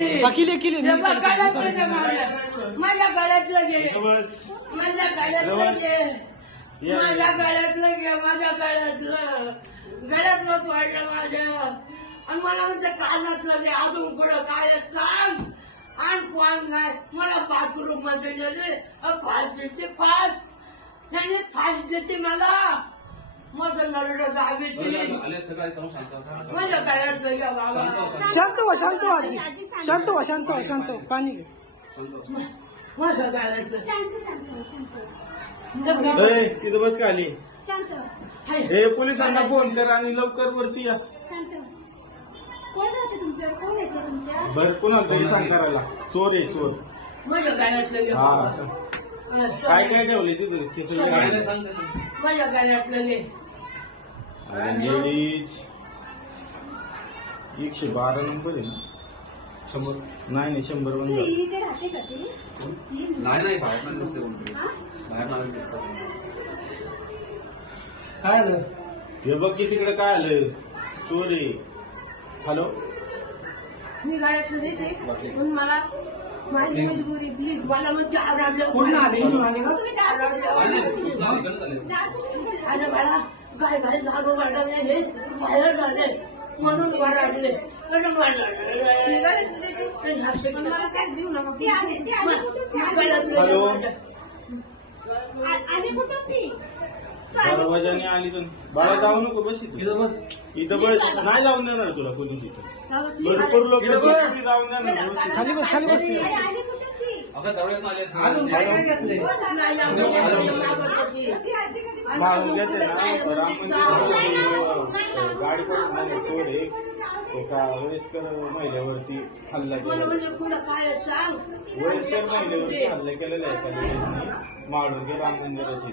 किले किले माझ्या गळ्यातलं घे, माझ्या गळ्यातलं घे, माझ्या गळ्यातलं घे, माझ्या गळ्यातलं घे, माझ्या गळ्यातलं तोडलं माझ्या. आणि मला म्हणजे कानातलं घे, अजून पुढं काय सांग. आणि कोण नाही मला बाथरूम मध्ये गेले, फास देते फास, त्याने फास देते मला. माझं नरड जावे माझ्या गळ्यातलं घ्या बाबा. शांत व्हा शांत व्हा आजी, शांत व्हा शांत व्हा शांत व्हा. पाणी घे. माझ्या गळ्यातलं तिथं बस का आली शांत हे पोलिसांना फोन कर आणि लवकर वरती या. शांत. कोण राहते तुमच्यावर? कोण येते तुमच्या? बर कुणाला तरी सांग करायला. चोर आहे चोर. माझ्या गळ्यातलं घे हा बाबा. काय काय ठेवले तिथं माझ्या गळ्यातलं घे. लेडीज 112 नंबर आहे ना? 100 नाही 100 बंद. ती इथे राहते का ती? नाही बाहेर नसते बाहेर काय आलं? हे बघ की तिकडे काय आलं. चोर आहे. हॅलो मी गाड्यातलं देते पण मला माझी मजबुरी प्लीज. मला म्हणजे आरामलं पूर्ण आले इथून आले का? तुम्ही अरे बाळा काय काय लागू मॅडम हे बाहेर झाले म्हणून वराडले. मला काय देऊ नका. ती हॅलो आली कुठं ती? दरवाजाने आली तर बाळा जाऊ नको बस इथं बस. इथं बस नाही जाऊन देणार तुला कोणी तिथं. भरपूर लोक जाऊन देणार. खाली बस खाली बस. आली कुठं ती? अजून काय काय घेतलंय? ती आजी कधी भाऊन घेते ना राम मंदिर गाडी करून चोर आहे. एका वयस्कर महिलेवरती हल्ला केला. म्हणजे पुढं काय सांग. वयस्कर महिलेवरती हल्ला केलेला आहे एका लेडीजने माळुर्गे राम मंदिराची.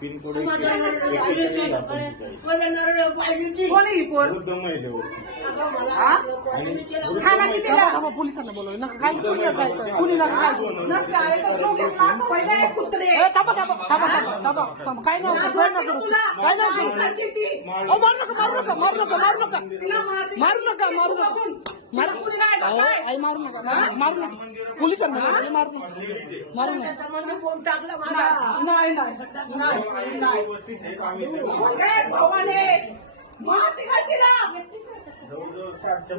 पिनकोड माझ्या नरड पाहिजे माझ्या नरड पाहिजे कोणी कोण? वृद्ध महिलेवरती थांबा थांबा पोलिसांना बोलव. नका काय कुणी नका काय कुणी नका काय ए, थांबा थांबा थांबा थांबा थांबा थांबा. काय नाही होत, काय नाही करू काय नाही करू. अहो, मारू नका मारू नका मारू नका मारू नका मारू नका मारू नका आई मारू नका मारू नका. पोलिसांना बोलव, मारू नका मारू नका. म्हणजे फोन टाकला माझा. नाही नाही नाही. भावाने मार तिला जवळजवळ 60 च्या